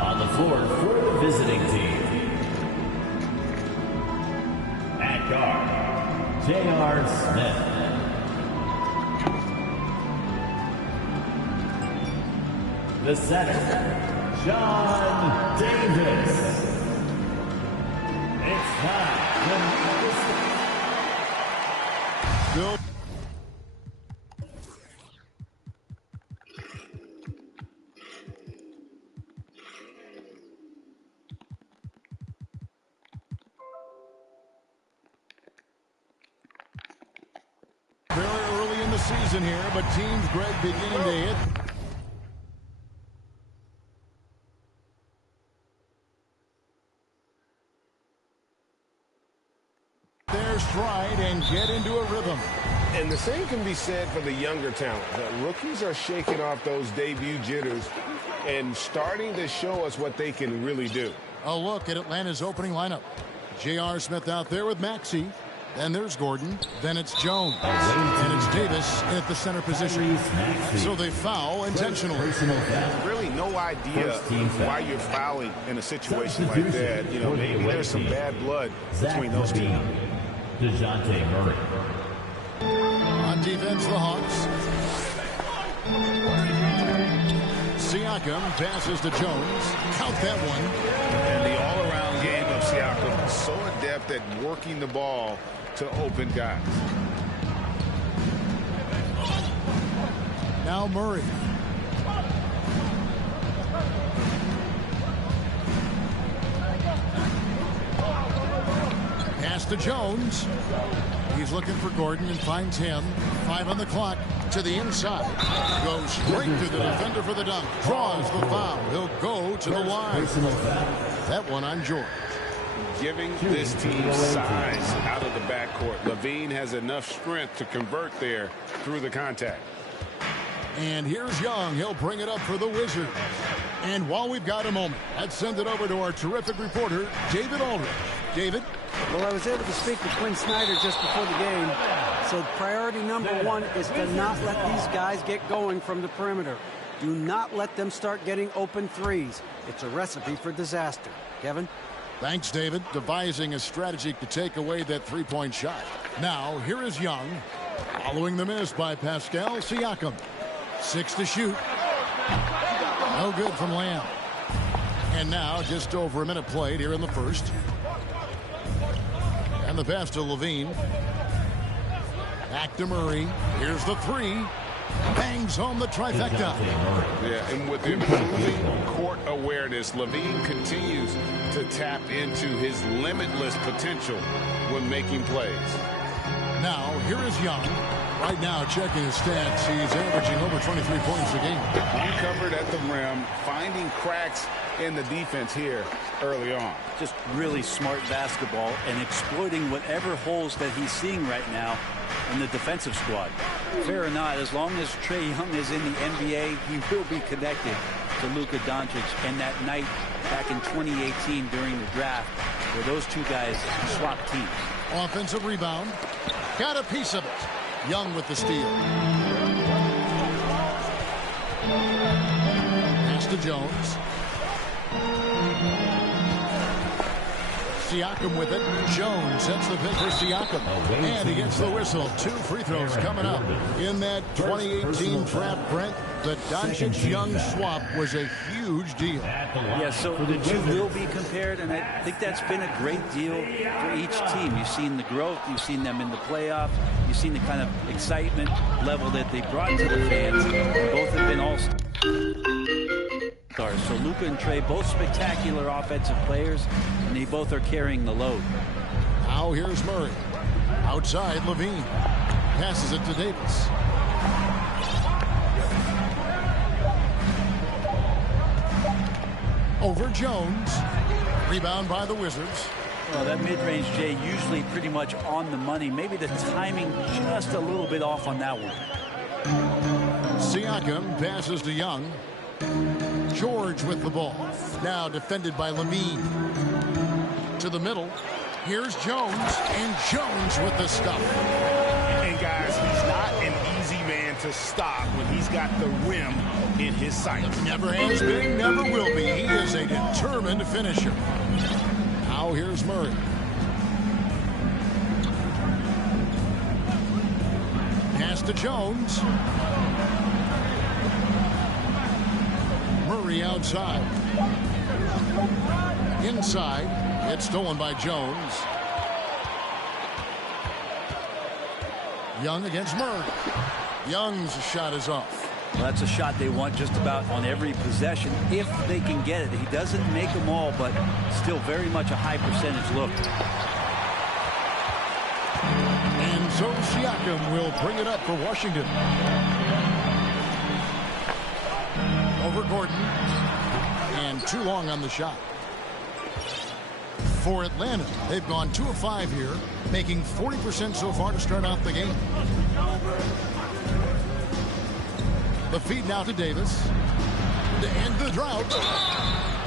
On the floor for the visiting team. At guard, J.R. Smith. The center, John Davis. It's time. Bill. Very early in the season here, but teams, Greg, beginning to hit. Their stride and get into a rhythm. And the same can be said for the younger talent. The rookies are shaking off those debut jitters and starting to show us what they can really do. A look at Atlanta's opening lineup. J.R. Smith out there with Maxey. Then there's Gordon. Then it's Jones. And it's Davis at the center position. So they foul intentionally. Really no idea why you're fouling in a situation like that. You know, maybe there's some bad blood between those two. DeJounte Murray. On defense, the Hawks. Siakam passes to Jones. Count that one. And the all-around game of Siakam, so adept at working the ball to open guys. Now Murray. Pass to Jones. He's looking for Gordon and finds him. 5 on the clock to the inside. Goes straight to the defender for the dunk. Draws the foul. He'll go to the line. That one on George. Giving this team size out of the backcourt. Levine has enough strength to convert there through the contact. And here's Young. He'll bring it up for the Wizards. And while we've got a moment, let's send it over to our terrific reporter, David Aldridge. David? Well, I was able to speak to Quinn Snyder just before the game. Said priority number one is to not let these guys get going from the perimeter. Do not let them start getting open threes. It's a recipe for disaster. Kevin? Thanks, David. Devising a strategy to take away that three-point shot. Now, here is Young. Following the miss by Pascal Siakam. 6 to shoot. No good from Lamb. And now, just over a minute played here in the first. And the pass to Levine. Back to Murray. Here's the three. Bangs home the trifecta. Yeah, and with improving court awareness, Levine continues to tap into his limitless potential when making plays. Now, here is Young. Right now, checking his stats, he's averaging over 23 points a game. Uncovered at the rim, finding cracks in the defense here early on. Just really smart basketball and exploiting whatever holes that he's seeing right now in the defensive squad. Fair or not, as long as Trae Young is in the NBA, he will be connected to Luka Doncic. And that night back in 2018 during the draft where those two guys swapped teams. Offensive rebound. Got a piece of it. Young with the steal. Pass to Jones. Siakam with it. Jones sets the pick for Siakam. And he gets the whistle. 2 free throws coming up. In that 2018 draft, Brent, the Doncic-Young swap was a huge deal. Yeah, so the two will be compared, and I think that's been a great deal for each team. You've seen the growth. You've seen them in the playoffs. You've seen the kind of excitement level that they brought to the fans. Both have been all-stars. So Luka and Trae, both spectacular offensive players, and they both are carrying the load. Now here's Murray. Outside, Levine. Passes it to Davis. Over Jones. Rebound by the Wizards. Well, that mid-range, Jay, usually pretty much on the money. Maybe the timing just a little bit off on that one. Siakam passes to Young. George with the ball. Now defended by Levine. To the middle. Here's Jones. And Jones with the stuff. And guys, he's not an easy man to to stop when he's got the rim in his sights. Never has been, never will be. He is a determined finisher. Now here's Murray. Pass to Jones. Murray outside. Inside. It's stolen by Jones. Young against Murray. Young's shot is off. Well, that's a shot they want just about on every possession if they can get it. He doesn't make them all, but still very much a high percentage look. And so Siakam will bring it up for Washington. Over Gordon. And too long on the shot. For Atlanta, they've gone 2 of 5 here, making 40% so far to start off the game. The feed now to Davis to end the drought.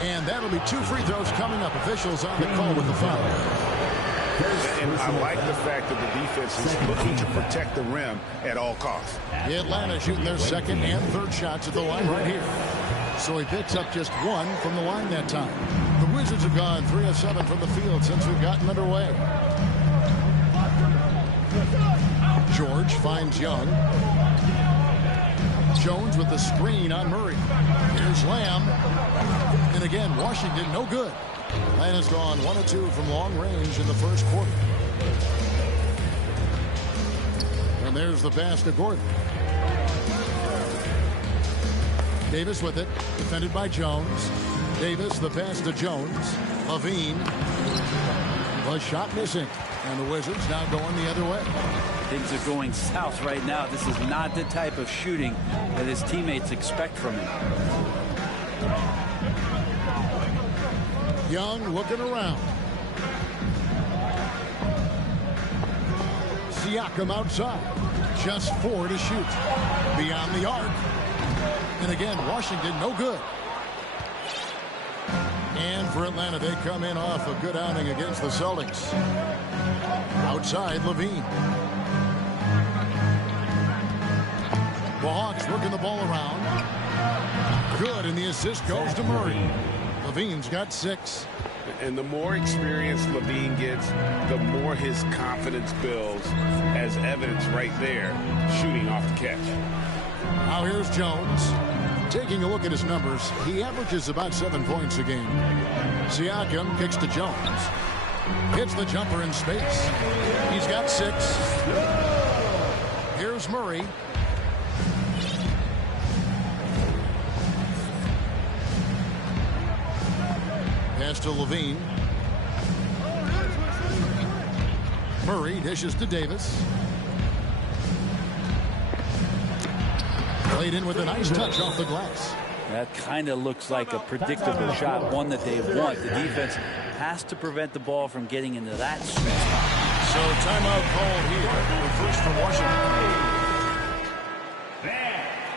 And that'll be 2 free throws coming up. Officials on the call with the foul. And I like the fact that the defense is looking to protect the rim at all costs. Atlanta shooting their second and third shots at the line right here. So he picks up just 1 from the line that time. The Wizards have gone 3 of 7 from the field since we've gotten underway. George finds Young. Jones with the screen on Murray. Here's Lamb. And again, Washington no good. Atlanta's gone 1 of 2 from long range in the first quarter. And there's the pass to Gordon. Davis with it. Defended by Jones. Davis, the pass to Jones. Levine. The shot missing. And the Wizards now going the other way. Things are going south right now. This is not the type of shooting that his teammates expect from him. Young looking around. Siakam outside. Just 4 to shoot. Beyond the arc. And again, Washington no good. And for Atlanta, they come in off a good outing against the Celtics. Outside, Levine. The Hawks working the ball around. Good, and the assist goes to Murray. Levine's got 6. And the more experience Levine gets, the more his confidence builds, as evidence right there, shooting off the catch. Now here's Jones. Taking a look at his numbers, he averages about 7 points a game. Siakam kicks to Jones. Hits the jumper in space. He's got 6. Here's Murray. Pass to Levine. Murray dishes to Davis. Played in with a nice touch off the glass. That kind of looks like a predictable shot, one that they want. The defense has to prevent the ball from getting into that sweet spot. So timeout call here. First for Washington.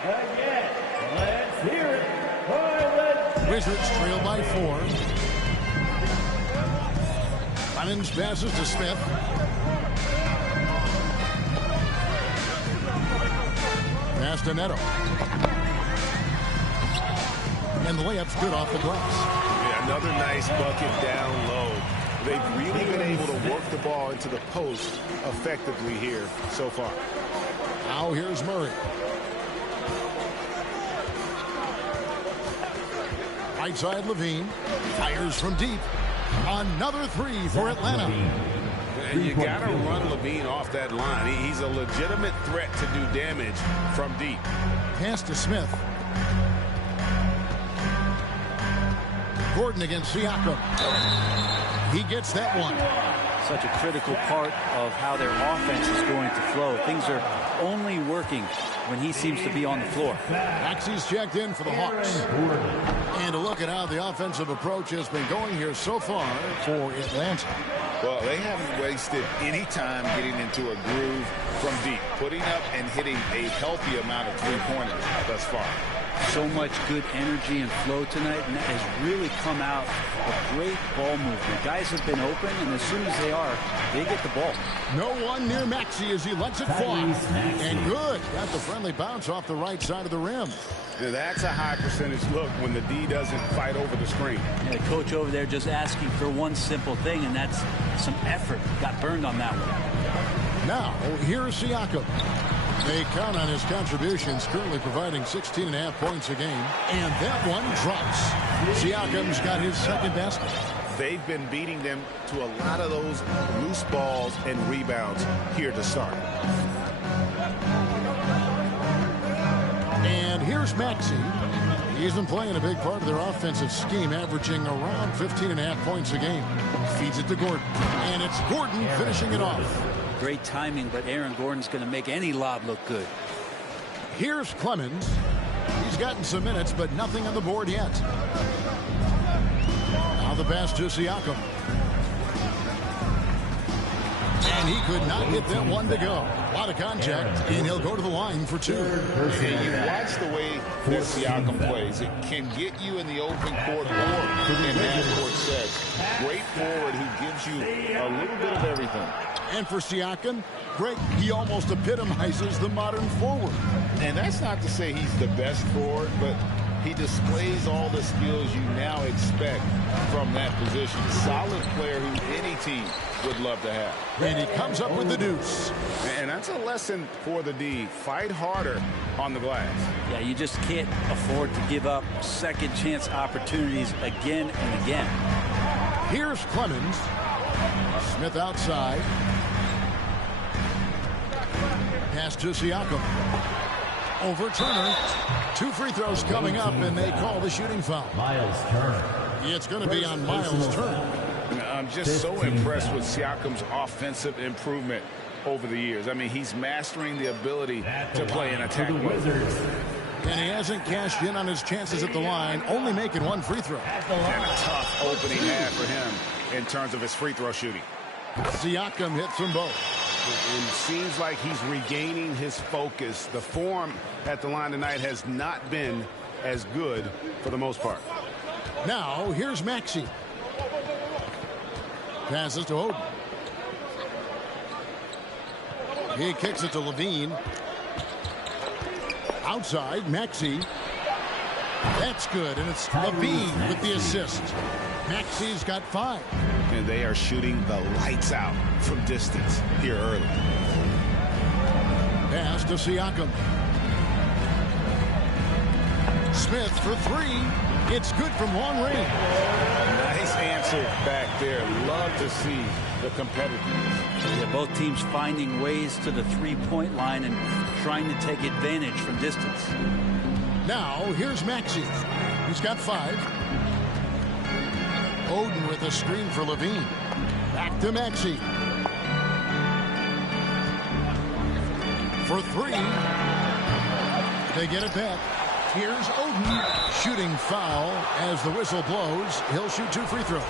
Again, let's hear it for the Wizards trail by 4. Clemens passes to Smith. Pass to Neto. And the layup's good off the glass. Yeah, another nice bucket down low. They've really been able to work the ball into the post effectively here so far. Now here's Murray. Right side Levine. Fires from deep. Another 3 for Atlanta. And you got to run Levine off that line. He's a legitimate threat to do damage from deep. Pass to Smith. Gordon against Siakam. He gets that one. Such a critical part of how their offense is going to flow. Things are only working when he seems to be on the floor. Maxey's checked in for the Hawks. And a look at how the offensive approach has been going here so far for Atlanta. Well, they haven't wasted any time getting into a groove from deep, putting up and hitting a healthy amount of 3-pointers thus far. So much good energy and flow tonight, and that has really come out of great ball movement. Guys have been open, and as soon as they are, they get the ball. No one near Maxey as he lets it fly. And good. Got the friendly bounce off the right side of the rim. Now that's a high percentage look when the D doesn't fight over the screen. Yeah, coach over there just asking for one simple thing, and that's some effort. Got burned on that one. Now, here's Siakam. They count on his contributions, currently providing 16.5 points a game. And that one drops. Siakam's got his second basket. They've been beating them to a lot of those loose balls and rebounds here to start. And here's Maxey. He's been playing a big part of their offensive scheme, averaging around 15.5 points a game. Feeds it to Gordon. And it's Gordon finishing it off. Great timing, but Aaron Gordon's going to make any lob look good. Here's Clemens. He's gotten some minutes, but nothing on the board yet. Now the pass to Siakam. And he could not get that one to go. A lot of contact, and he'll go to the line for two. And you watch the way that Siakam plays. It can get you in the open court or in half-court sets. Great forward who gives you a little bit of everything. And for Siakam, Greg, he almost epitomizes the modern forward. And that's not to say he's the best forward, but he displays all the skills you now expect from that position. Solid player who any team would love to have. And he comes up with the deuce. And that's a lesson for the D. Fight harder on the glass. Yeah, you just can't afford to give up second chance opportunities again and again. Here's Clemens. Smith outside. Pass to Siakam. Over Turner. 2 free throws coming up, and they call the shooting foul. Miles Turner. It's going to be on Miles Turner. I'm just so impressed with Siakam's offensive improvement over the years. I mean, he's mastering the ability to play an attack mode. And he hasn't cashed in on his chances at the line, only making 1 free throw. And a tough opening half for him in terms of his free throw shooting. Siakam hits them both. It seems like he's regaining his focus. The form at the line tonight has not been as good for the most part. Now, here's Maxey. Passes to Oden. He kicks it to Levine. Outside, Maxey. That's good, and it's Levine with the assist. Maxey's got 5. And they are shooting the lights out from distance here early. Pass to Siakam. Smith for 3. It's good from long range. Nice answer back there. Love to see the competitiveness. Yeah, both teams finding ways to the three-point line and trying to take advantage from distance. Now, here's Maxey. He's got 5. Oden with a screen for Levine. Back to Maxey. For 3. They get it back. Here's Oden. Shooting foul as the whistle blows. He'll shoot 2 free throws.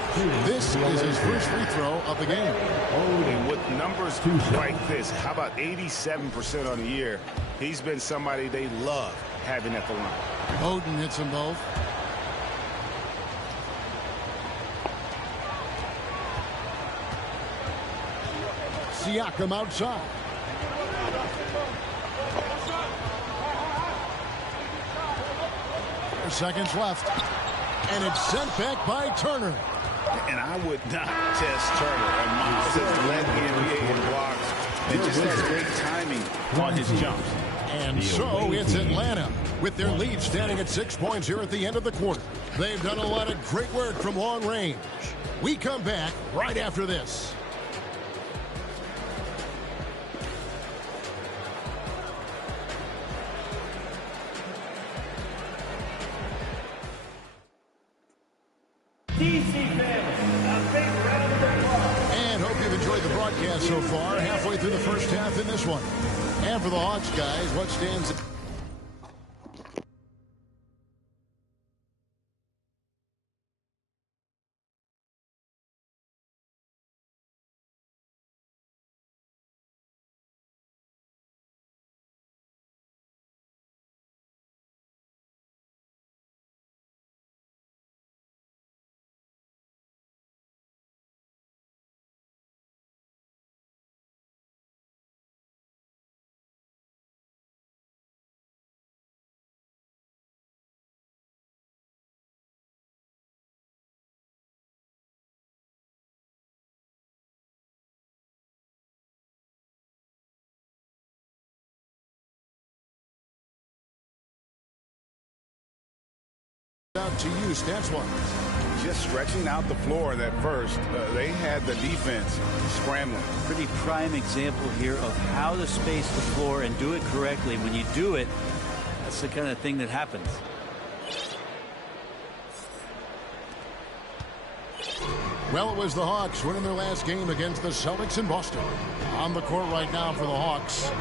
This is his first free throw of the game. And with numbers like this, how about 87% on the year? He's been somebody they love having at the line. Oden hits them both. Siakam outside. Seconds left. And it's sent back by Turner. And I would not test Turner. And Miles has led the NBA in blocks and just has great timing on his jumps. And so it's Atlanta with their lead standing at 6 points here at the end of the quarter. They've done a lot of great work from long range. We come back right after this. And hope you've enjoyed the broadcast so far. Halfway through the first half in this one. And for the Hawks, guys, what stands out to you stats-wise? Just stretching out the floor that first. They had the defense scrambling. Pretty prime example here of how to space the floor and do it correctly. When you do it, that's the kind of thing that happens. Well, it was the Hawks winning their last game against the Celtics in Boston. On the court right now for the Hawks.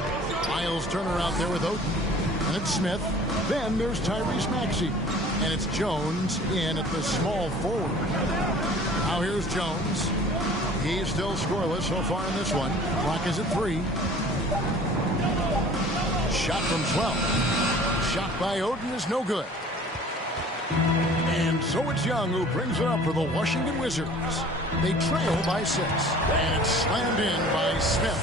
Miles Turner out there with Oden. And it's Smith. Then there's Tyrese Maxey. And it's Jones in at the small forward. Now here's Jones. He's still scoreless so far in this one. Clock is at 3. Shot from 12. Shot by Oden is no good. And so it's Young who brings it up for the Washington Wizards. They trail by 6. And it's slammed in by Smith.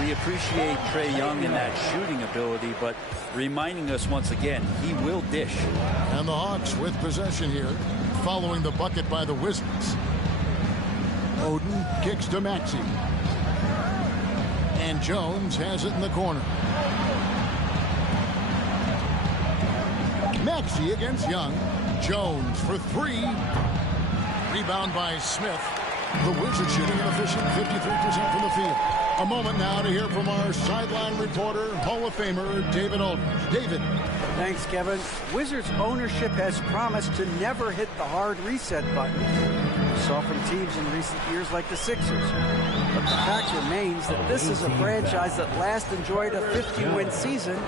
We appreciate Trae Young in that shooting ability, but reminding us once again, he will dish. And the Hawks with possession here, following the bucket by the Wizards. Oden kicks to Maxey. And Jones has it in the corner. Maxey against Young. Jones for 3. Rebound by Smith. The Wizards shooting an efficient 53% from the field. A moment now to hear from our sideline reporter, Hall of Famer David Aldridge. David. Thanks, Kevin. Wizards ownership has promised to never hit the hard reset button. We saw from teams in recent years like the Sixers. But the fact remains that this is a franchise that last enjoyed a 50-win season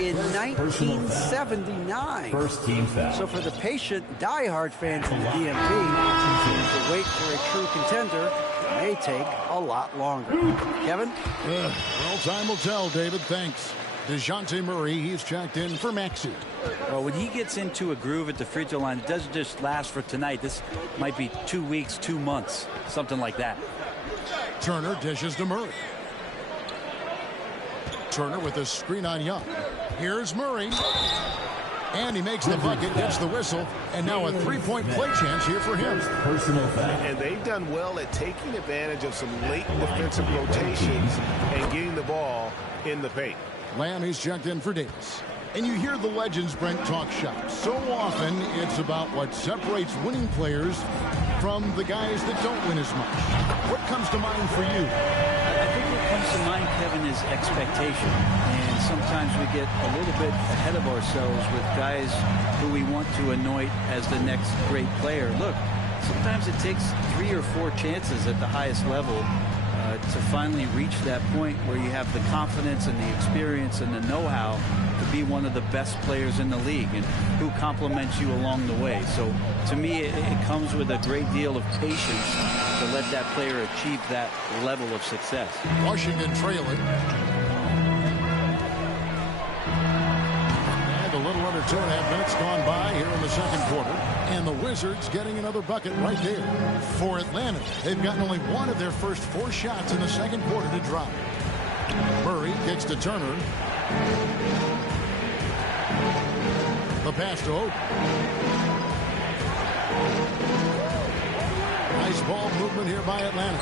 in 1979. First team foul. So for the patient, diehard fans in the DMV, to wait for a true contender may take a lot longer. Kevin? Well, time will tell, David. Thanks. DeJounte Murray, he's checked in for Maxey. Well, when he gets into a groove at the free throw line, it doesn't just last for tonight. This might be 2 weeks, 2 months, something like that. Turner dishes to Murray. Turner with a screen on Young. Here's Murray. And he makes the bucket, gets the whistle, and now a 3-point play chance here for him. Personal foul. And they've done well at taking advantage of some late defensive rotations and getting the ball in the paint. Lamb, he's checked in for Davis. And you hear the legends, Brent, talk shop. So often it's about what separates winning players from the guys that don't win as much. What comes to mind for you? I think what comes to mind, Kevin, is expectation. And sometimes we get a little bit ahead of ourselves with guys who we want to anoint as the next great player. Look, sometimes it takes 3 or 4 chances at the highest level to finally reach that point where you have the confidence and the experience and the know-how to be one of the best players in the league and who compliments you along the way. So to me, it comes with a great deal of patience to let that player achieve that level of success. Washington trailing. And a little under 2.5 minutes gone by here in the second quarter. And the Wizards getting another bucket right there. For Atlanta, they've gotten only 1 of their first 4 shots in the second quarter to drop. Murray kicks to Turner. The pass to Oden. Nice ball movement here by Atlanta.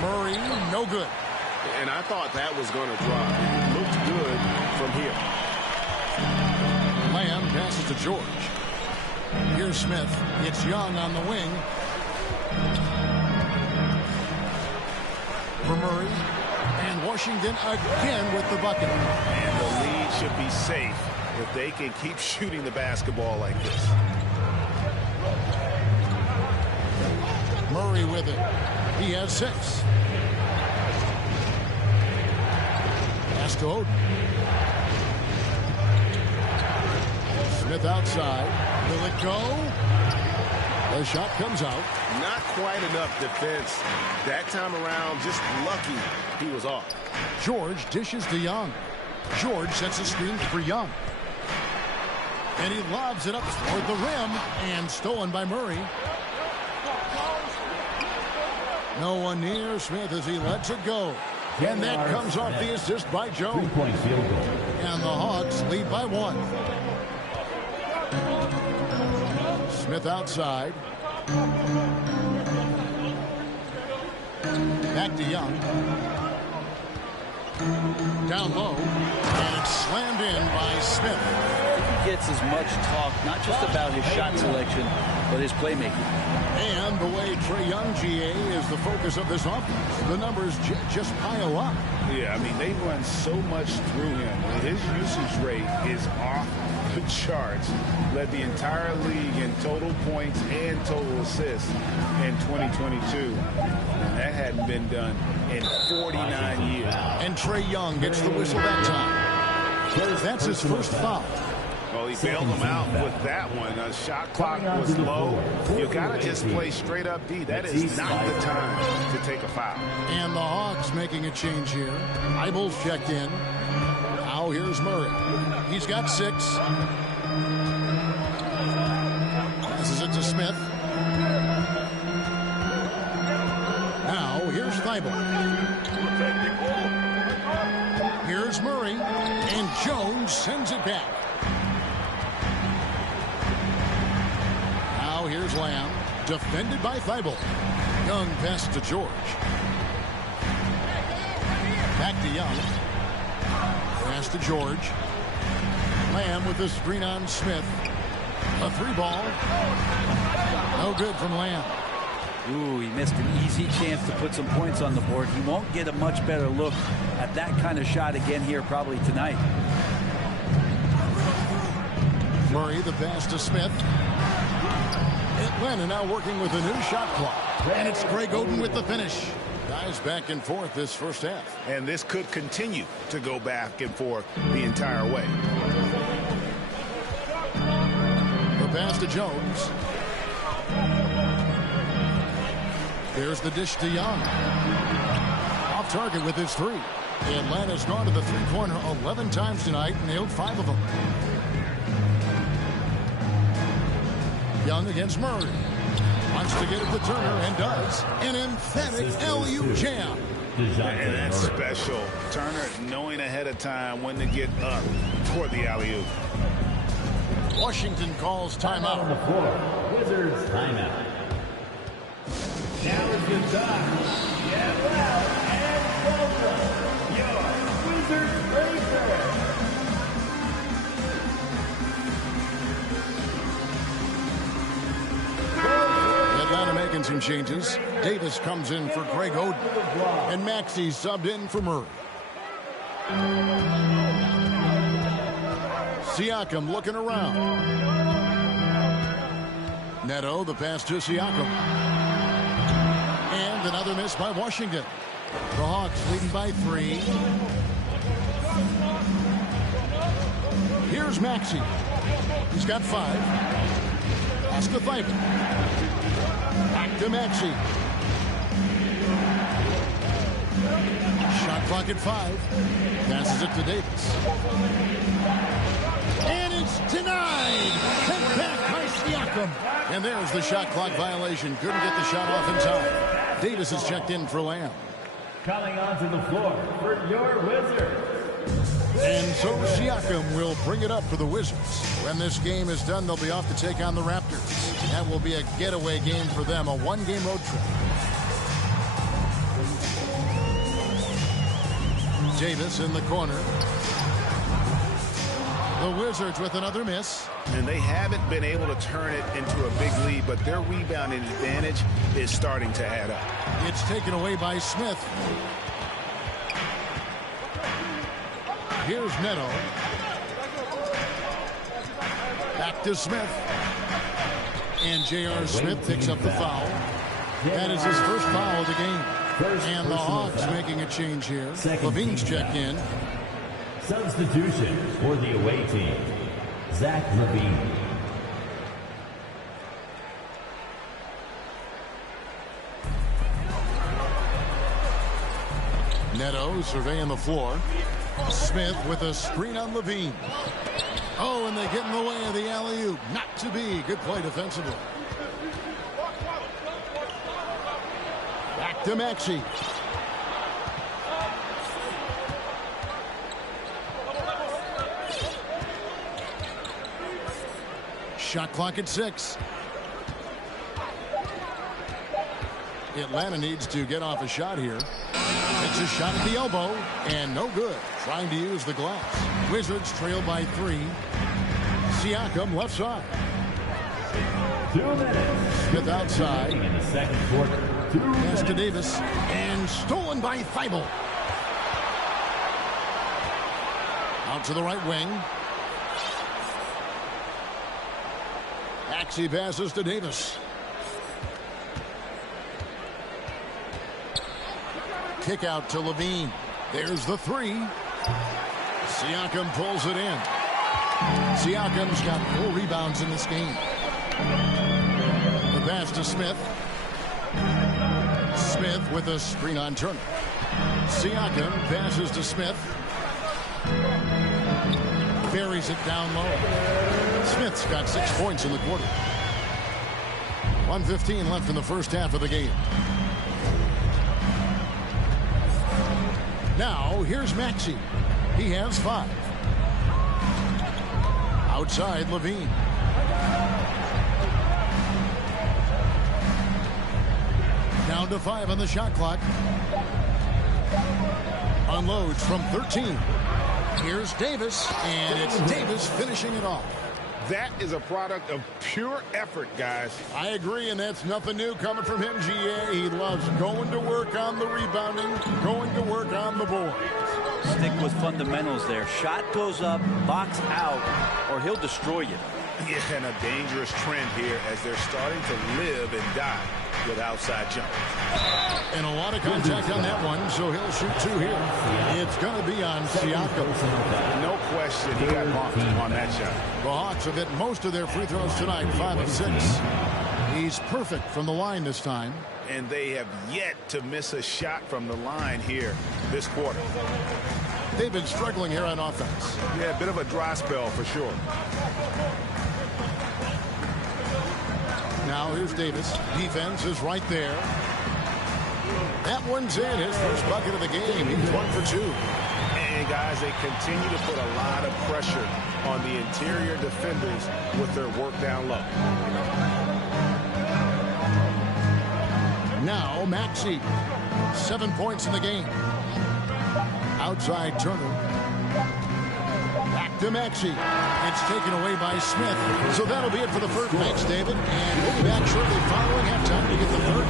Murray, no good. And I thought that was going to drop. It looked good from here. Lamb passes to George. Here's Smith. It's Young on the wing. For Murray. And Washington again with the bucket. And the lead should be safe if they can keep shooting the basketball like this. Murray with it. He has 6. Pass to Oden. Smith outside. Will it go? The shot comes out. Not quite enough defense. That time around, just lucky he was off. George dishes to Young. George sets a screen for Young. And he lobs it up toward the rim. And stolen by Murray. No one near Smith as he lets it go. And that comes off the assist by Jones. 3-point field goal. And the Hawks lead by 1. Smith outside. Back to Young. Down low. And it's slammed in by Smith. He gets as much talk, not just about his shot selection, but his playmaking. And the way Trae Young, GA, is the focus of this offense. The numbers just pile up. Yeah, I mean, they run so much through him. His usage rate is off the charts. Led the entire league in total points and total assists in 2022. And that hadn't been done in 49 years. And Trae Young gets the whistle that time. That's his first foul. Well, he bailed him out with that one. The shot clock was low. You got to just play straight up D. That is not the time to take a foul. And the Hawks making a change here. Eibel's checked in. Now here's Murray. He's got 6. Passes it to Smith. Now here's Thibault. Here's Murray. And Jones sends it back. Now here's Lamb. Defended by Thibault. Young pass to George. Back to Young. Pass to George. Lamb with the screen on Smith. A 3 ball. No good from Lamb. Ooh, he missed an easy chance to put some points on the board. He won't get a much better look at that kind of shot again here probably tonight. Murray the pass to Smith. Atlanta now working with a new shot clock. And it's Greg Oden with the finish. Guys back and forth this first half. And this could continue to go back and forth the entire way. The pass to Jones. There's the dish to Young. Off target with his 3. Atlanta's gone to the 3-pointer 11 times tonight and nailed 5 of them. Young against Murray. Wants to get it to Turner and does. An emphatic LU jam. And that's special. Turner knowing ahead of time when to get up for the alley-oop. Washington calls timeout. On the floor, Wizards timeout. Now is the time. Get loud and welcome your Wizards Racers. Atlanta making some changes. Davis comes in for Greg Oden. And Maxey subbed in for Murray. Siakam looking around. Neto, the pass to Siakam. And another miss by Washington. The Hawks leading by 3. Here's Maxey. He's got 5. Pass to Thibault. Back to Maxey. Shot clock at 5. Passes it to Davis. And it's denied. Sent back by Siakam. And there's the shot clock violation. Couldn't get the shot off in time. Davis is checked in for Lamb. Coming onto the floor for your Wizards. And so Siakam will bring it up for the Wizards. When this game is done, they'll be off to take on the Raptors. That will be a getaway game for them, a 1-game road trip. Davis in the corner. The Wizards with another miss. And they haven't been able to turn it into a big lead, but their rebounding advantage is starting to add up. It's taken away by Smith. Here's Neto. Back to Smith. And J.R. Smith picks up the foul. That is his first foul of the game. And the Hawks making a change here. Levine's checked in. Substitution for the away team, Zach Levine. Neto surveying the floor. Smith with a screen on Levine. Oh, and they get in the way of the alley-oop. Not to be. Good play defensively. Back to Maxey. Shot clock at 6. Atlanta needs to get off a shot here. Takes a shot at the elbow, and no good. Trying to use the glass. Wizards trail by 3. Siakam left side. 2 minutes. Smith outside. In the second quarter. 2 Pass to minutes. Davis, and stolen by Thibault. Out to the right wing. Maxey passes to Davis. Kick out to Levine. There's the 3. Siakam pulls it in. Siakam's got 4 rebounds in this game. The pass to Smith. Smith with a screen on Turner. Siakam passes to Smith. Buries it down low. Smith's got 6 points in the quarter. 1:15 left in the first half of the game. Now, here's Maxey. He has 5. Outside, Levine. Down to 5 on the shot clock. Unloads from 13. Here's Davis, and it's Davis finishing it off. That is a product of pure effort, guys. I agree, and that's nothing new coming from him, GA. He loves going to work on the rebounding, going to work on the board. Stick with fundamentals there. Shot goes up, box out, or he'll destroy you. Yeah, and a dangerous trend here as they're starting to live and die with outside jumpers. And a lot of contact on that one, so he'll shoot 2 here. It's going to be on Siakam. No question he got bumped on that shot. The Hawks have hit most of their free throws tonight, 5 of 6. He's perfect from the line this time. And they have yet to miss a shot from the line here this quarter. They've been struggling here on offense. Yeah, a bit of a dry spell for sure. Now here's Davis. Defense is right there. That one's in. His first bucket of the game. He's 1 for 2. And guys, they continue to put a lot of pressure on the interior defenders with their work down low. Now Maxey. 7 points in the game. Outside Turner. Back to Maxey. It's taken away by Smith. So that'll be it for the first. Thanks, David. And we'll be back shortly following halftime to get the third.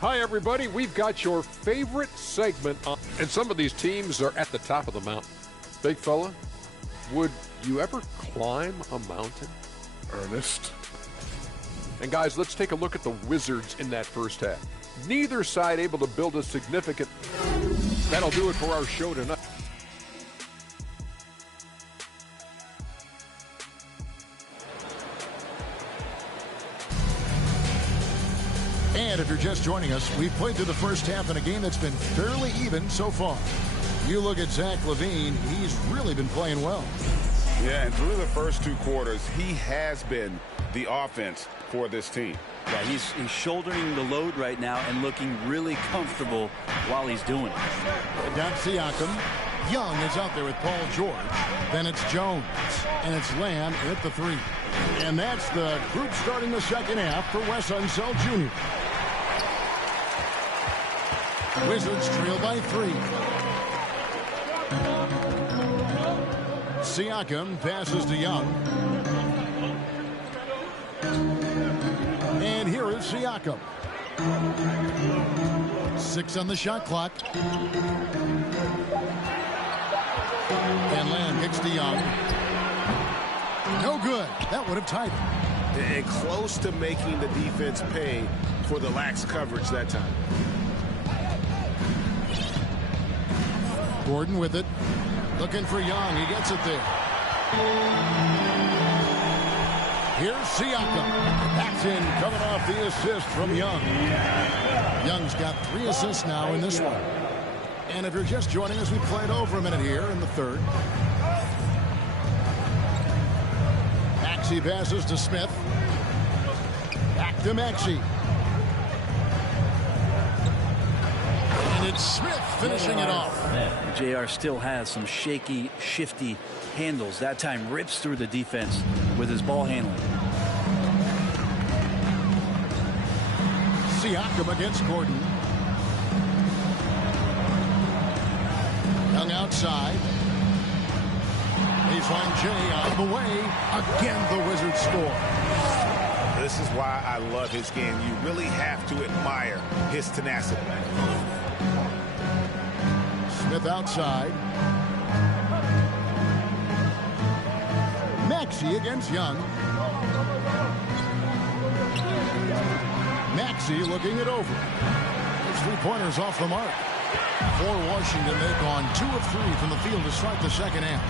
Hi, everybody. We've got your favorite segment on, and some of these teams are at the top of the mountain. Big fella, would you ever climb a mountain? Ernest. And guys, let's take a look at the Wizards in that first half. Neither side able to build a significant. That'll do it for our show tonight. And if you're just joining us, we've played through the first half in a game that's been fairly even so far. You look at Zach Levine, he's really been playing well. Yeah, and through the first 2 quarters, he has been the offense for this team. Yeah, he's shouldering the load right now and looking really comfortable while he's doing it. Got Siakam. Young is out there with Paul George. Then it's Jones. And it's Lamb at the 3. And And that's the group starting the second half for Wes Unseld Jr. Wizards trail by 3. Siakam passes to Young. And here is Siakam. 6 on the shot clock. And Lamb kicks to Young. No good. That would have tied it. And close to making the defense pay for the lax coverage that time. Gordon with it. Looking for Young. He gets it there. Here's Siakam. That's in, coming off the assist from Young. Young's got 3 assists now in this one. And if you're just joining us, we played over a minute here in the third. Maxey passes to Smith. Back to Maxey. And it's Smith finishing it off. JR still has some shaky, shifty handles. That time rips through the defense with his ball handling. Siakam against Gordon. Young outside. Baseline J out of the way. Again, the Wizards score. This is why I love his game. You really have to admire his tenacity. Smith outside. Maxey against Young. Maxey looking it over. His 3-pointers off the mark. For Washington, they've gone 2 of 3 from the field to start the second half.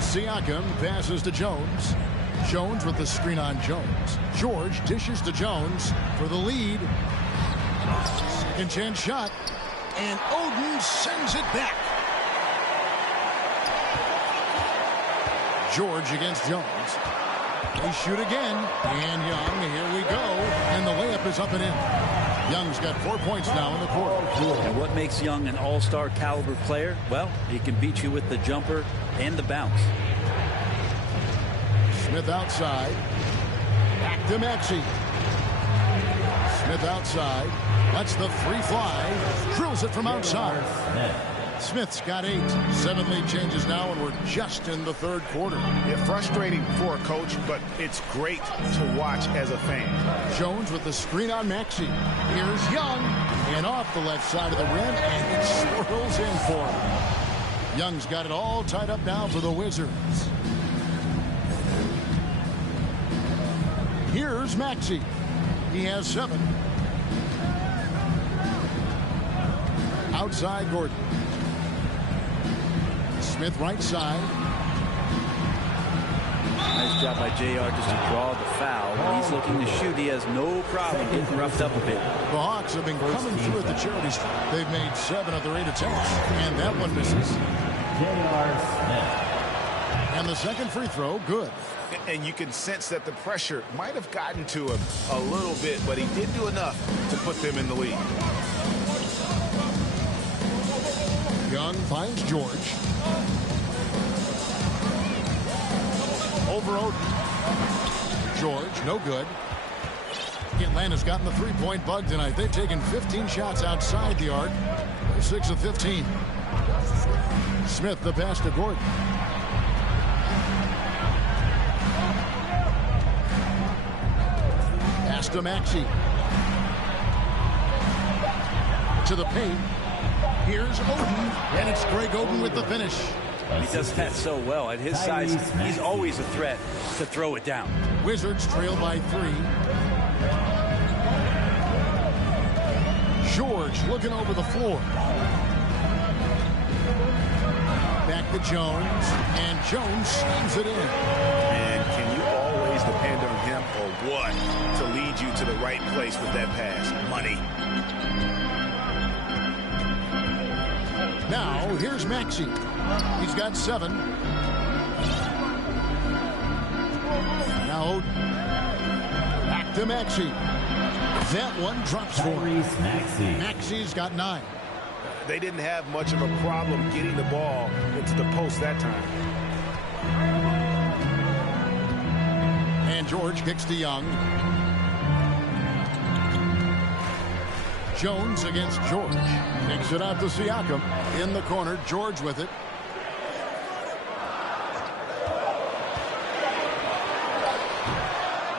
Siakam passes to Jones. Jones with the screen on Jones. George dishes to Jones for the lead. Second chance shot. And Oden sends it back. George against Jones. They shoot again. And Young, here we go. And the layup is up and in. Young's got 4 points now in the quarter. And what makes Young an all-star caliber player? Well, he can beat you with the jumper and the bounce. Smith outside. Back to Maxey. Smith outside. Lets the 3 fly. Drills it from outside. Smith's got 8. 7 lead changes now, and we're just in the third quarter. Yeah, frustrating for a coach, but it's great to watch as a fan. Jones with the screen on Maxey. Here's Young. And off the left side of the rim, and it swirls in for him. Young's got it all tied up now for the Wizards. Here's Maxey. He has 7. Outside Gordon. Smith right side. Nice job by JR just to draw the foul. When he's looking to shoot, he has no problem getting roughed up a bit. The Hawks have been coming through at the charity stripe. They've made 7 of their 8 attempts, and that one misses. J.R. Smith. And the second free throw, good. And you can sense that the pressure might have gotten to him a little bit, but he did do enough to put them in the lead. Young finds George. Over Oden. George, no good. Atlanta's gotten the 3-point bug tonight. They've taken 15 shots outside the arc. They're 6 of 15. Smith, the pass to Gordon. Pass to Maxey. To the paint. Here's Oden, and it's Greg Oden with the finish. He does that so well. At his size, he's always a threat to throw it down. Wizards trail by 3. George looking over the floor. Back to Jones, and Jones slams it in. And can you always depend on him or what to lead you to the right place with that pass? Money. Now, here's Maxey. He's got 7. Now, Oden. Back to Maxey. That one drops for him. Maxey's got 9. They didn't have much of a problem getting the ball into the post that time. And George kicks to Young. Jones against George. Takes it out to Siakam. In the corner, George with it.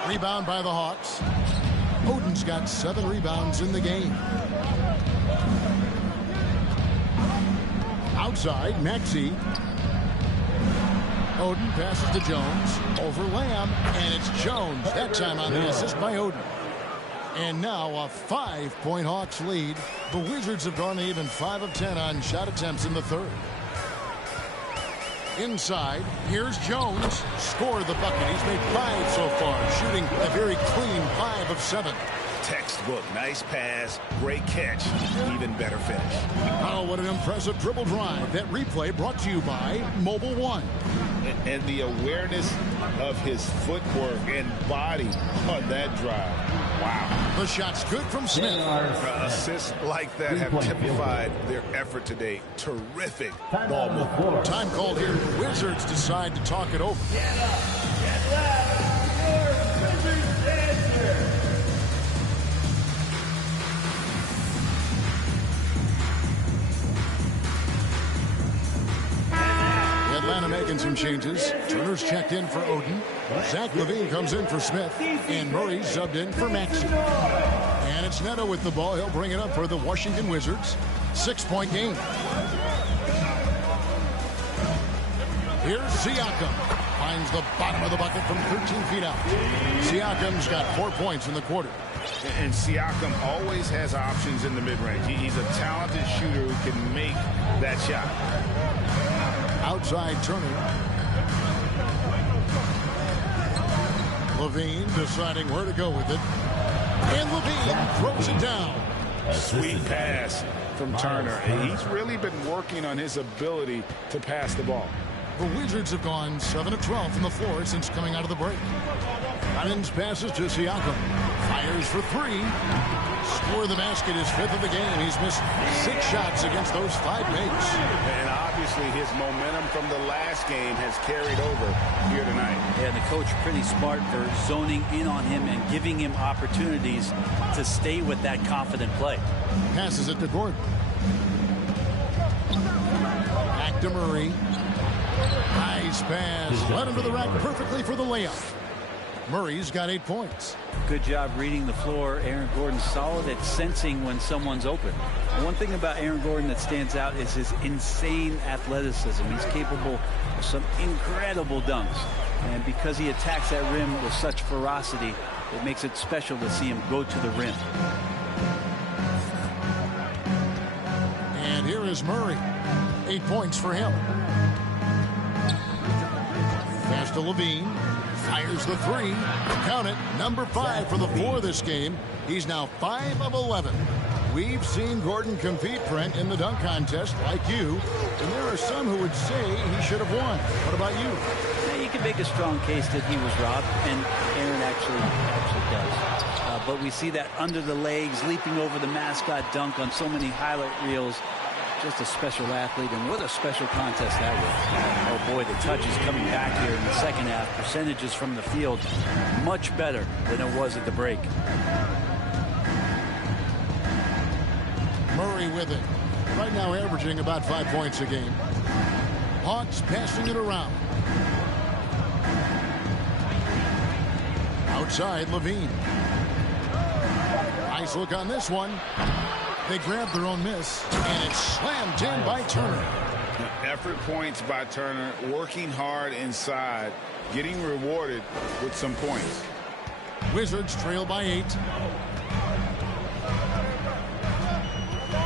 Rebound by the Hawks. Oden's got 7 rebounds in the game. Outside, Maxey. Oden passes to Jones. Over Lamb, and it's Jones. That time on the assist by Oden. And now a 5-point Hawks lead. The Wizards have gone even 5 of 10 on shot attempts in the third. Inside, here's Jones. Scored the bucket. He's made 5 so far, shooting a very clean 5 of 7. Textbook. Nice pass. Great catch. Even better finish. Oh, what an impressive dribble drive. That replay brought to you by Mobile One. And the awareness of his footwork and body on that drive. Wow. The shot's good from Smith. Assists like that have typified their effort today. Terrific ball movement. Time called here. Wizards decide to talk it over. Get up, get left, your Wizards answer. Atlanta making some changes. Turner's checked in for Oden. Zach LaVine comes in for Smith. And Murray subbed in for Maxey. And it's Neto with the ball. He'll bring it up for the Washington Wizards. 6-point game. Here's Siakam. Finds the bottom of the bucket from 13 feet out. Siakam's got 4 points in the quarter. And Siakam always has options in the mid-range. He's a talented shooter who can make that shot. Outside Turner. LaVine deciding where to go with it. And LaVine throws it down. Sweet pass from Turner. He's really been working on his ability to pass the ball. The Wizards have gone 7 of 12 from the floor since coming out of the break. Collins passes to Siakam. Fires for 3. Score the basket, his 5th of the game. He's missed 6 shots against those 5 makes. And obviously his momentum from the last game has carried over here tonight. Yeah, and the coach pretty smart for zoning in on him and giving him opportunities to stay with that confident play. Passes it to Gordon. Back to Murray. Nice pass. Led him to the rack perfectly for the layup. Murray's got 8 points. Good job reading the floor. Aaron Gordon's solid at sensing when someone's open. And one thing about Aaron Gordon that stands out is his insane athleticism. He's capable of some incredible dunks. And because he attacks that rim with such ferocity, it makes it special to see him go to the rim. And here is Murray. 8 points for him. Pass to LaVine. Fires the 3. Count it. Number 5 for the floor this game. He's now 5 of 11. We've seen Gordon compete, Brent, in the dunk contest like you. And there are some who would say he should have won. What about you? Yeah, you can make a strong case that he was robbed, and Aaron actually does. But we see that under the legs, leaping over the mascot dunk on so many highlight reels. Just a special athlete, and what a special contest that was. Oh boy, the touch is coming back here in the second half. Percentages from the field much better than it was at the break. Murray with it. Right now averaging about 5 points a game. Hawks passing it around. Outside, LaVine. Nice look on this one. They grabbed their own miss, and it's slammed in by Turner. Effort points by Turner, working hard inside, getting rewarded with some points. Wizards trail by 8.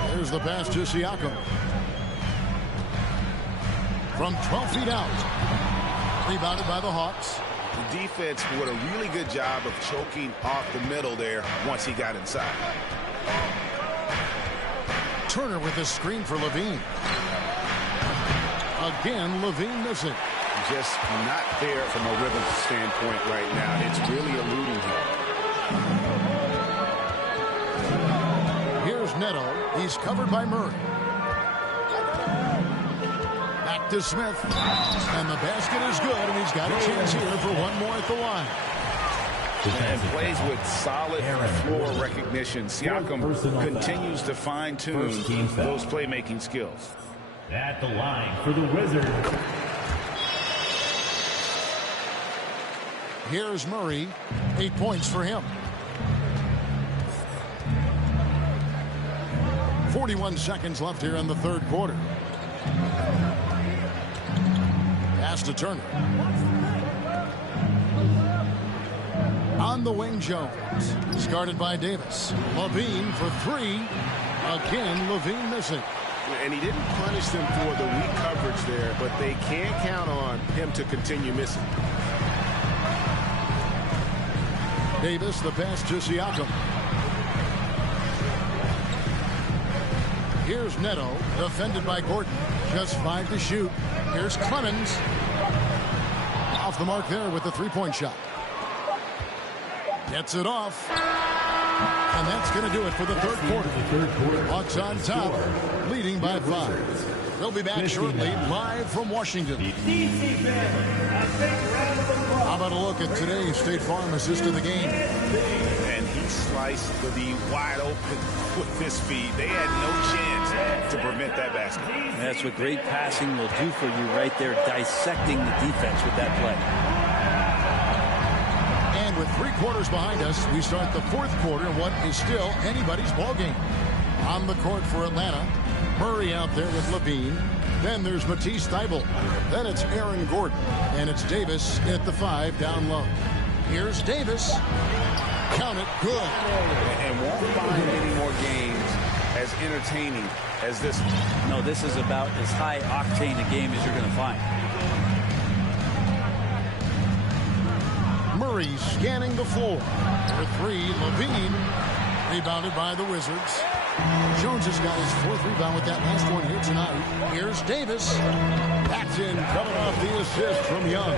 There's the pass to Siakam. From 12 feet out. Rebounded by the Hawks. The defense did a really good job of choking off the middle there once he got inside. Turner with a screen for LaVine. Again, LaVine missing. Just not there from a rhythm standpoint right now. It's really eluding him. Here's Neto. He's covered by Murray. Back to Smith. And the basket is good, and he's got a chance here for one more at the line. And plays with solid floor recognition. Siakam continues to fine-tune those playmaking skills. At the line for the Wizards. Here's Murray. 8 points for him. 41 seconds left here in the third quarter. Pass to Turner. On the wing, Jones. Guarded by Davis. Levine for three. Again, Levine missing. And he didn't punish them for the weak coverage there, but they can't count on him to continue missing. Davis, the pass to Siakam. Here's Neto, defended by Gordon. Just 5 to shoot. Here's Clemens. Off the mark there with the three-point shot. Gets it off. And that's going to do it for the third quarter. Bucks on top, leading by 5. They'll be back shortly, live from Washington. How about a look at today's State Farm assist of the game? And he sliced the wide open with his feet. They had no chance to prevent that basket. That's what great passing will do for you right there, dissecting the defense with that play. And with 3 quarters behind us, we start the fourth quarter in what is still anybody's ball game. On the court for Atlanta, Murray out there with Levine. Then there's Matisse Thybulle. Then it's Aaron Gordon. And it's Davis at the 5 down low. Here's Davis. Count it, good. And won't find any more games as entertaining as this one. No, this is about as high octane a game as you're going to find. Murray scanning the floor. For 3, Levine. Rebounded by the Wizards. Jones has got his 4th rebound with that last one here tonight. Here's Davis. Backs in, coming off the assist from Young.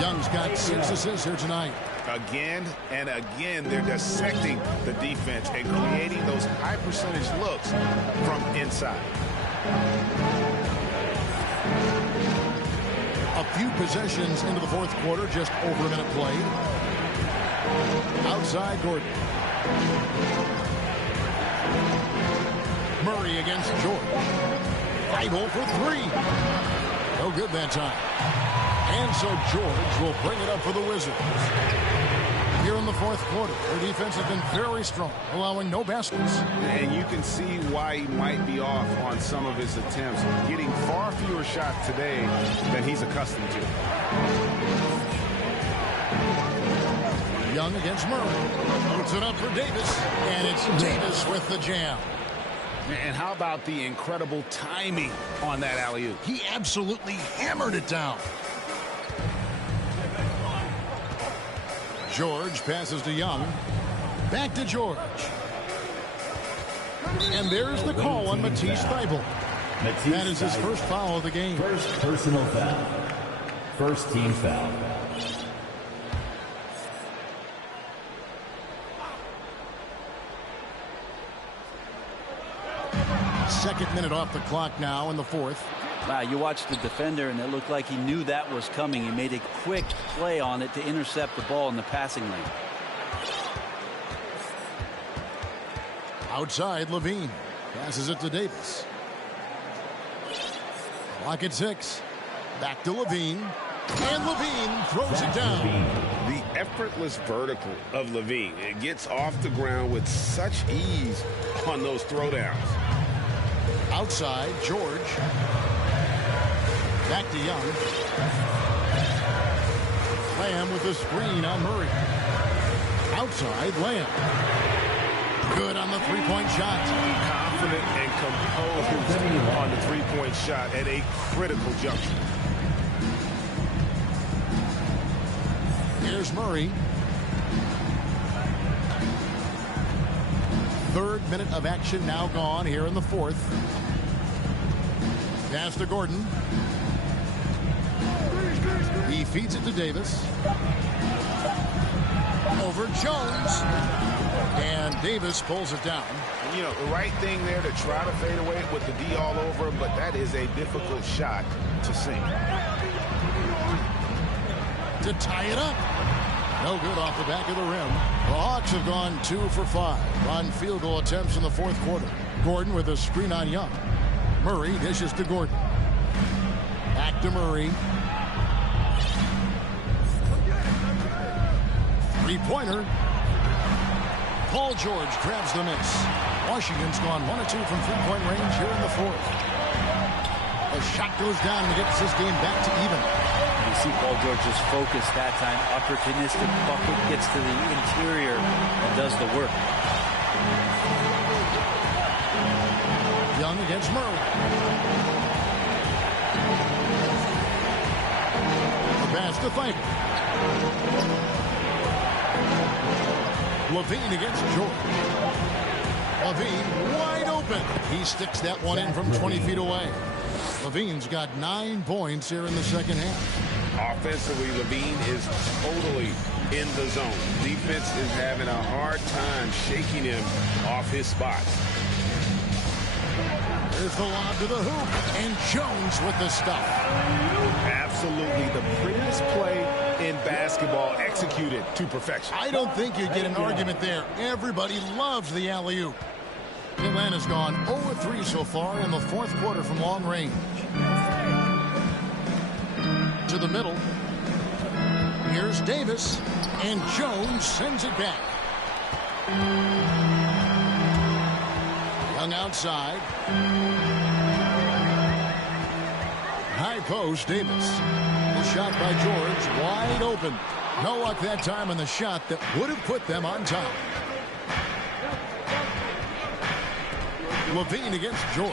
Young's got 6 assists here tonight. Again and again, they're dissecting the defense and creating those high percentage looks from inside. A few possessions into the fourth quarter, just over a minute played. Outside Gordon. Murray against George. Thybulle for 3. No good that time. And so George will bring it up for the Wizards. Here in the fourth quarter, their defense has been very strong, allowing no baskets. And you can see why he might be off on some of his attempts, getting far fewer shots today than he's accustomed to. Young against Murray. Puts it up for Davis, and it's Davis with the jam. And how about the incredible timing on that alley-oop? He absolutely hammered it down. George passes to Young. Back to George. And there's the call on Matisse Thybulle. That is his first foul of the game. First personal foul. First team foul. Second minute off the clock now in the fourth. Wow, you watched the defender, and it looked like he knew that was coming. He made a quick play on it to intercept the ball in the passing lane. Outside, Levine. Passes it to Davis. Clock at 6. Back to Levine. And Levine throws it down. The effortless vertical of Levine. It gets off the ground with such ease on those throwdowns. Outside, George. Back to Young. Lamb with the screen on Murray. Outside, Lamb. Good on the three-point shot. Confident and composed on the three-point shot at a critical juncture. Here's Murray. Third minute of action now gone here in the fourth. Pass to Gordon. He feeds it to Davis. Over Jones. And Davis pulls it down. You know, the right thing there to try to fade away with the D all over, but that is a difficult shot to sink. To tie it up. No good off the back of the rim. The Hawks have gone 2 for 5 on field goal attempts in the fourth quarter. Gordon with a screen on Young. Murray dishes to Gordon. Back to Murray. Three-pointer. Paul George grabs the miss. Washington's gone 1 of 2 from three-point range here in the fourth. The shot goes down and gets this game back to even. You see Paul George's focus that time. Opportunistic bucket, gets to the interior and does the work. Young against Murray. The pass to Thybulle. Levine against George. Levine wide open. He sticks that one in from 20 feet away. Levine's got 9 points here in the second half. Offensively, Levine is totally in the zone. Defense is having a hard time shaking him off his spots. There's the lob to the hoop, and Jones with the stuff. Absolutely the prettiest play in basketball, executed to perfection. I don't think you get an argument there. Everybody loves the alley-oop. Atlanta's gone 0-3 so far in the fourth quarter from long range. To the middle. Here's Davis, and Jones sends it back. Young outside. High post, Davis. The shot by George, wide open. No luck that time on the shot that would have put them on top. Levine against George.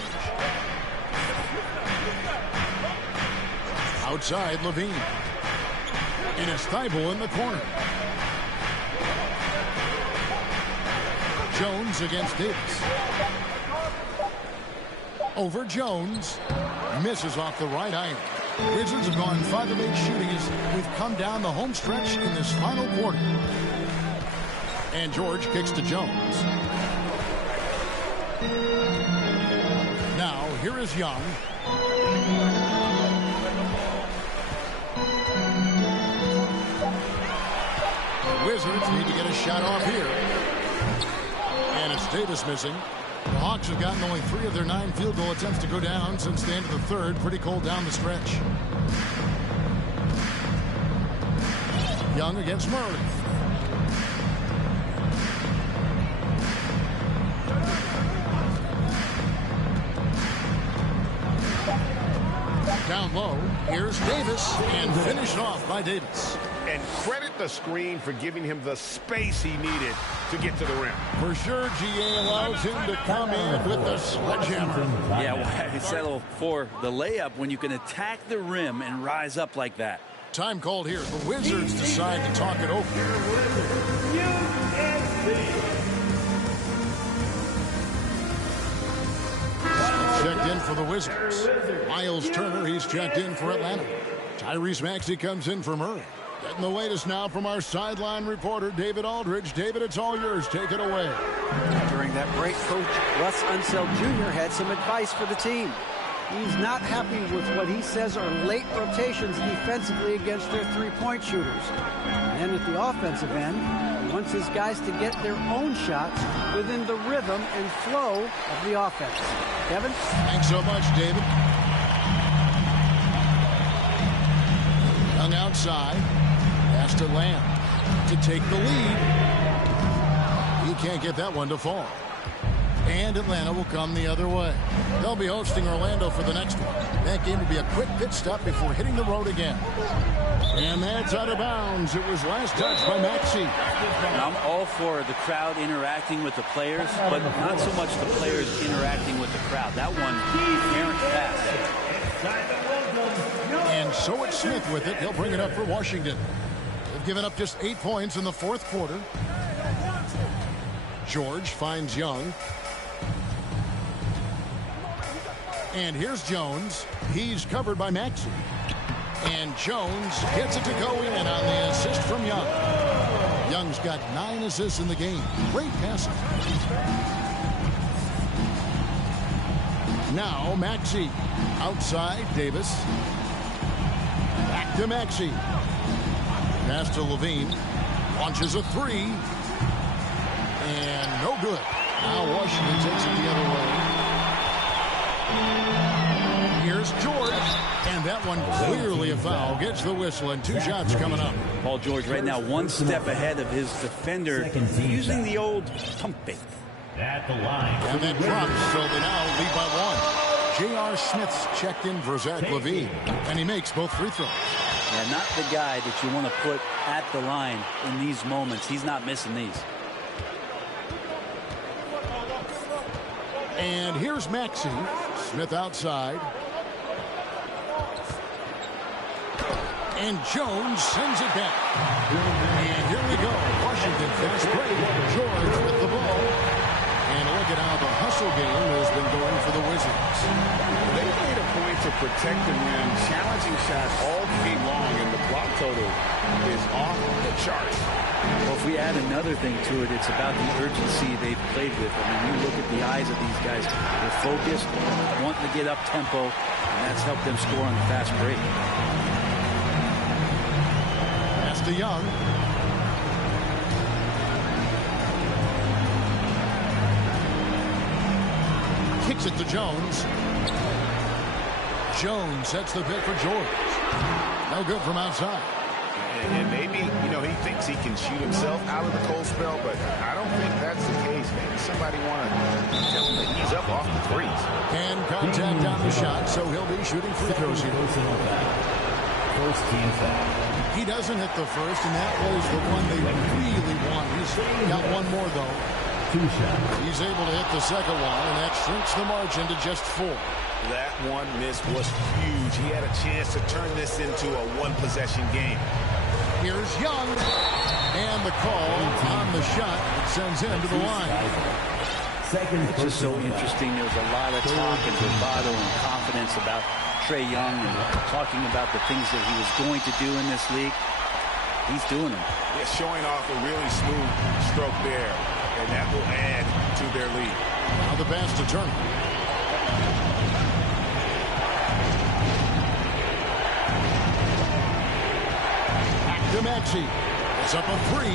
Outside, Levine. And it's Thybulle in the corner. Jones against Davis. Over Jones. Misses off the right iron. Wizards have gone 5 of 8 shooting as we've come down the home stretch in this final quarter. And George kicks to Jones. Now, here is Young. The Wizards need to get a shot off here. And it's Davis missing. The Hawks have gotten only 3 of their 9 field goal attempts to go down since the end of the third. Pretty cold down the stretch. Young against Murray. Down low, here's Davis, and finished off by Davis. And credit the screen for giving him the space he needed to get to the rim. For sure, GA allows him to come in with the sledgehammer. Yeah, why settle for the layup when you can attack the rim and rise up like that? Time called here. The Wizards decide to talk it over. Checked in for the Wizards. Miles Turner, he's checked in for Atlanta. Tyrese Maxey comes in for Murray. Getting the latest now from our sideline reporter, David Aldridge. David, it's all yours. Take it away. During that break, Coach Russ Unseld Jr. had some advice for the team. He's not happy with what he says are late rotations defensively against their three-point shooters. And then at the offensive end, he wants his guys to get their own shots within the rhythm and flow of the offense. Kevin? Thanks so much, David. Young outside. Pass to Lamb to take the lead. He can't get that one to fall. And Atlanta will come the other way. They'll be hosting Orlando for the next one. That game will be a quick pit stop before hitting the road again. And that's out of bounds. It was last touched by Maxey. I'm all for the crowd interacting with the players, but not so much the players interacting with the crowd. That one, errant pass. And so it's Smith with it. He'll bring it up for Washington. They've given up just 8 points in the fourth quarter. George finds Young. And here's Jones. He's covered by Maxey. And Jones gets it to go in on the assist from Young. Young's got 9 assists in the game. Great passing. Now Maxey. Outside, Davis. Back to Maxey. Pass to Levine. Launches a three. And no good. Now Washington takes it the other way. Here's George. And that one clearly a foul. Gets the whistle and 2 shots coming up. Paul George right now 1 step ahead of his defender, using the old pump fake. At the line. And that drops, so they now lead by 1. J.R. Smith's checked in for Zach LaVine. And he makes both free throws. Yeah, not the guy that you want to put at the line in these moments. He's not missing these. And here's Maxey. Smith outside. And Jones sends it back. And here we go. Washington fast break. George with the ball. And look at how the hustle game has been going for the Wizards. They made a point to protect the rim, challenging shots all game long, and the block total is off the charts. Well, if we add another thing to it, it's about the urgency they've played with. I mean, you look at the eyes of these guys. They're focused, wanting to get up tempo, and that's helped them score on the fast break. Pass to Young. Kicks it to Jones. Jones sets the pick for George. No good from outside. And maybe, he thinks he can shoot himself out of the cold spell, but I don't think that's the case. Maybe somebody want to tell him that he's up off the threes. And contact on the shot, so he'll be shooting free throws here. First team foul. He doesn't hit the first, and that was the one they really want. He's got one more, though. 2 shots. He's able to hit the second one, and that shrinks the margin to just 4. That one miss was huge. He had a chance to turn this into a one-possession game. Here's Young, and the call on the shot that sends him to the line. It's just so interesting. There's a lot of talk and bravado and confidence about Trae Young and talking about the things that he was going to do in this league. He's doing them. Yeah, showing off a really smooth stroke there, and that will add to their lead. Now the pass to Turner. Back to Maxey. It's up a 3.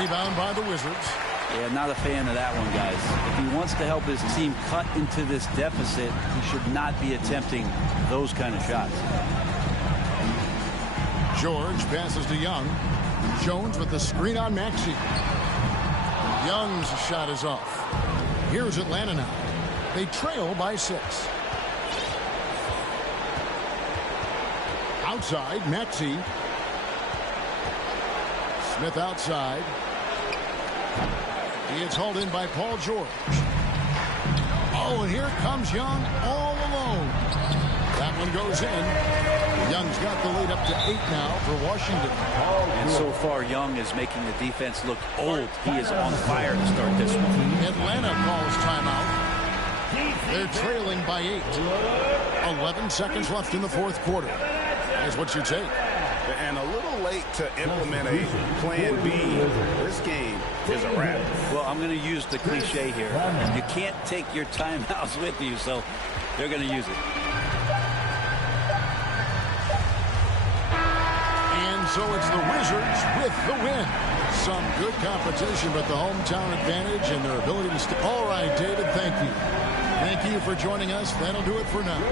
Rebound by the Wizards. Yeah, not a fan of that one, guys. If he wants to help his team cut into this deficit, he should not be attempting those kind of shots. George passes to Young. Jones with the screen on Maxey. Young's shot is off. Here's Atlanta now. They trail by 6. Outside, Maxey. Smith outside. He is hauled in by Paul George. Oh, and here comes Young all alone. That one goes in. Young's got the lead up to 8 now for Washington. And so far, Young is making the defense look old. He is on fire to start this one. Atlanta calls timeout. They're trailing by 8. 11 seconds left in the 4th quarter. Here's what you take. And a little late to implement a plan B. This game is a wrap. Well, I'm going to use the cliche here. You can't take your timeouts with you, so they're going to use it. And so it's the Wizards with the win. Some good competition, but the hometown advantage and their ability to stay. All right, David, thank you. Thank you for joining us. That'll do it for now.